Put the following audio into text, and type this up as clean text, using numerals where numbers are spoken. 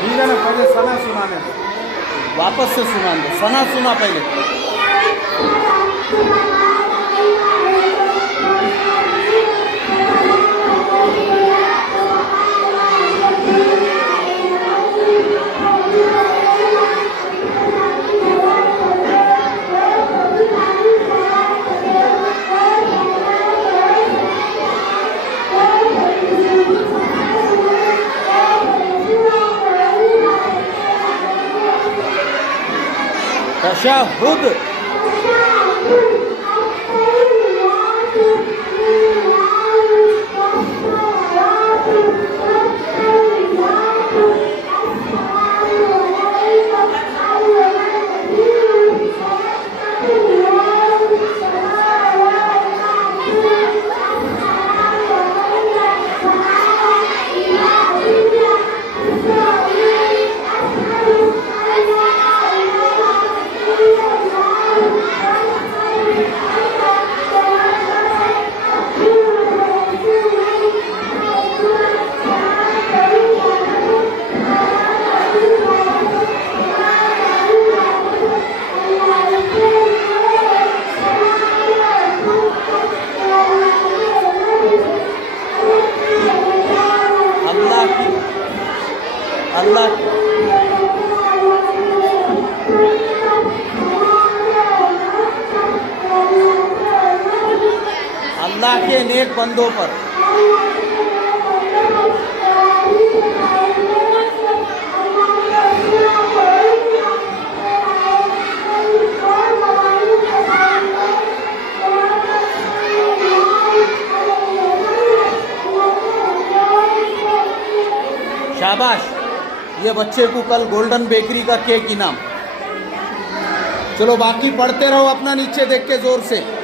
ठीक है ना, पहले सना सुनाने दो। वापस से सुना दो, सना सुना पहले। तशहुद। अल्लाह अल्लाह के नेक बंदों पर शाबाश। ये बच्चे को कल गोल्डन बेकरी का केक इनाम। चलो बाकी पढ़ते रहो अपना, नीचे देख के जोर से।